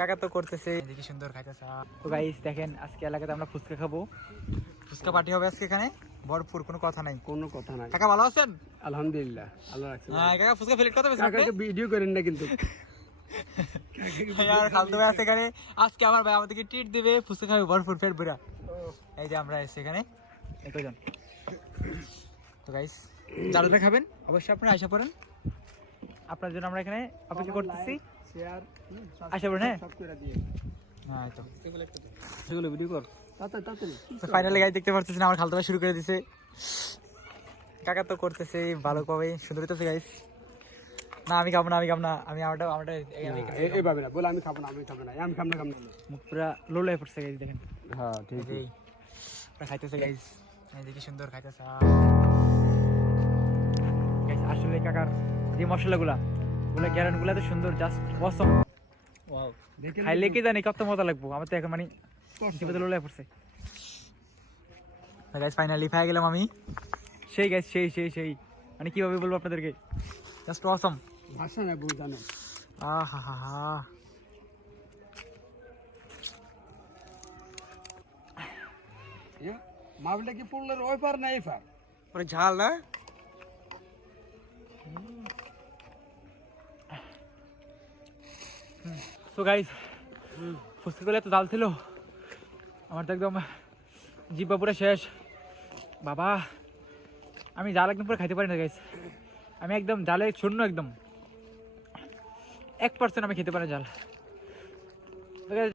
কাকা তো করতেছে দেখি সুন্দর খাইতেছে। তো গাইস দেখেন আজকে এলাকাতে আমরা ফুচকা খাবো, ফুচকা পার্টি হবে আজকে এখানে ভরপুর, কোনো কথা নাই। কাকা ভালো আছেন? আলহামদুলিল্লাহ, আল্লাহ রাখছে। হ্যাঁ কাকা ফুচকা প্লেট কত বেশি? কাকাকে ভিডিও করেন না কিন্তু। আর খালতো ভাই আছে এখানে, আজকে আমার ভাই আমাদেরকে ট্রিট দিবে, ফুচকা খাবে ভরপুর পেট ভরা। এই যে আমরা এসে এখানে একজন। তো গাইস যারা খাবেন অবশ্যই আপনারা আশা করেন, আপনার জন্য আমরা এখানে অপেক্ষা করতেছি। আশা করেন হ্যাঁ হ্যাঁ তো সেগুলো ভিডিও কর তাড়াতাড়ি। ফাইনালি গাইস দেখতে পাচ্ছেন আমার খালতো ভাই শুরু করে দিয়েছে, কাকা তো করতেছে ভালো কবে সুন্দর হইতেছে গাইস। না আমি খাবো না, আমি আমারটা এইভাবে না বলে আমি খাবো না, মুখ পুরা লোল হয়ে পড়ছে গাইস দেখেন। হ্যাঁ ঠিক আছে, ওরা খাইতেছে গাইস, দেখি সুন্দর খাইতেছে গাইস। আসলে কাকার যে মশলাগুলা ওগুলা গ্যারান্টগুলা তো সুন্দর, জাস্ট অসম। ওয়াও খাইলে কি জানি কত মজা লাগবো, আমার তো এখন মানে জিভে লোল হয়ে পড়ছে গাইস। ফাইনালি পেয়ে গেলাম আমি, সেই গাইস সেই মানে কিভাবে বলবো আপনাদেরকে, জাস্ট অসম। ভাষা না বুঝানো। আহা মাবলে কি পুরলের ওই পার না এই পার? ওরে ঝাল না? তো গাইস ফুচকাগুলো এত জাল ছিল, আমার তো একদম জিভা পুরো শেষ বাবা। আমি জাল একদম পুরো খাইতে পারি না গাইস, আমি একদম জালে শূন্য, একদম 1% আমি খেতে পারি জাল।